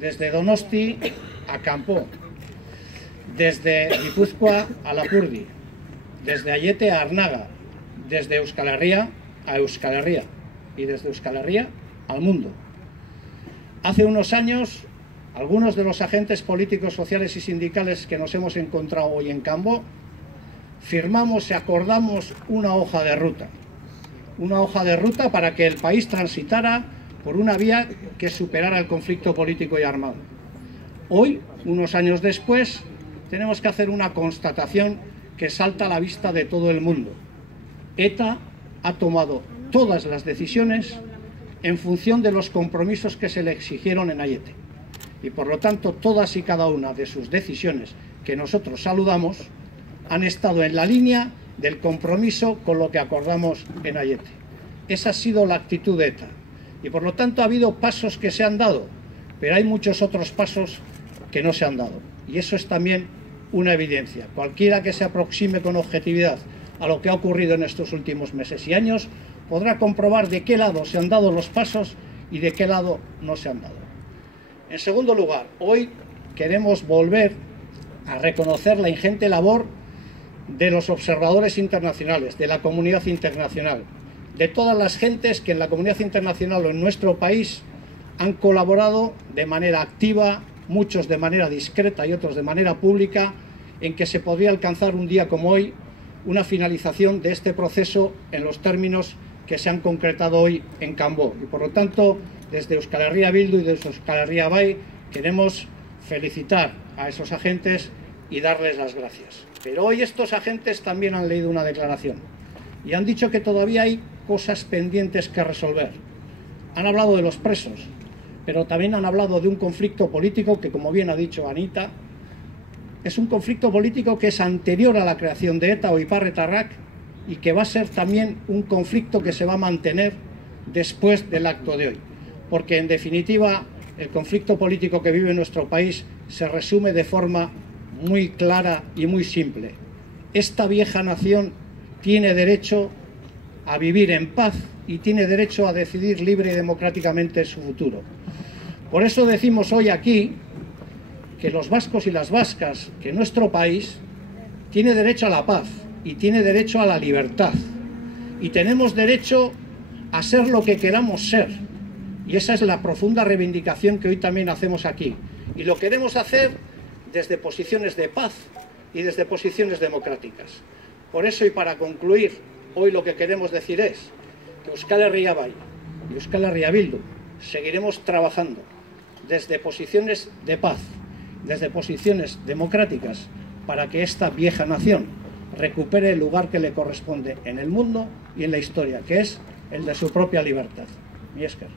desde Donosti a Kanpó, desde Guipúzcoa a Lapurdi, desde Aiete a Arnaga, desde Euskal Herria a Euskal Herria y desde Euskal Herria al mundo. Hace unos años, algunos de los agentes políticos, sociales y sindicales que nos hemos encontrado hoy en Kanpó, firmamos y acordamos una hoja de ruta para que el país transitara por una vía que superara el conflicto político y armado. Hoy, unos años después, tenemos que hacer una constatación que salta a la vista de todo el mundo. ETA ha tomado todas las decisiones en función de los compromisos que se le exigieron en Aiete. Y por lo tanto, todas y cada una de sus decisiones, que nosotros saludamos, han estado en la línea del compromiso con lo que acordamos en Aiete. Esa ha sido la actitud de ETA. Y por lo tanto ha habido pasos que se han dado, pero hay muchos otros pasos que no se han dado. Y eso es también una evidencia. Cualquiera que se aproxime con objetividad a lo que ha ocurrido en estos últimos meses y años podrá comprobar de qué lado se han dado los pasos y de qué lado no se han dado. En segundo lugar, hoy queremos volver a reconocer la ingente labor de los observadores internacionales, de la comunidad internacional, de todas las gentes que en la comunidad internacional o en nuestro país han colaborado de manera activa, muchos de manera discreta y otros de manera pública, en que se podría alcanzar un día como hoy una finalización de este proceso en los términos que se han concretado hoy en Kanpó. Y por lo tanto, desde Euskal Herria Bildu y desde Euskal Herria Bai queremos felicitar a esos agentes y darles las gracias. Pero hoy estos agentes también han leído una declaración y han dicho que todavía hay cosas pendientes que resolver. Han hablado de los presos, pero también han hablado de un conflicto político que, como bien ha dicho Anita, es un conflicto político que es anterior a la creación de ETA o Ipar-Etarrak y que va a ser también un conflicto que se va a mantener después del acto de hoy. Porque, en definitiva, el conflicto político que vive nuestro país se resume de forma muy clara y muy simple. Esta vieja nación tiene derecho a vivir en paz y tiene derecho a decidir libre y democráticamente su futuro. Por eso decimos hoy aquí que los vascos y las vascas, que nuestro país tiene derecho a la paz y tiene derecho a la libertad y tenemos derecho a ser lo que queramos ser, y esa es la profunda reivindicación que hoy también hacemos aquí, y lo queremos hacer desde posiciones de paz y desde posiciones democráticas. Por eso, y para concluir, hoy lo que queremos decir es que Euskal Herria Bai y Euskal Herria Bildu seguiremos trabajando desde posiciones de paz, desde posiciones democráticas, para que esta vieja nación recupere el lugar que le corresponde en el mundo y en la historia, que es el de su propia libertad. Mi esker.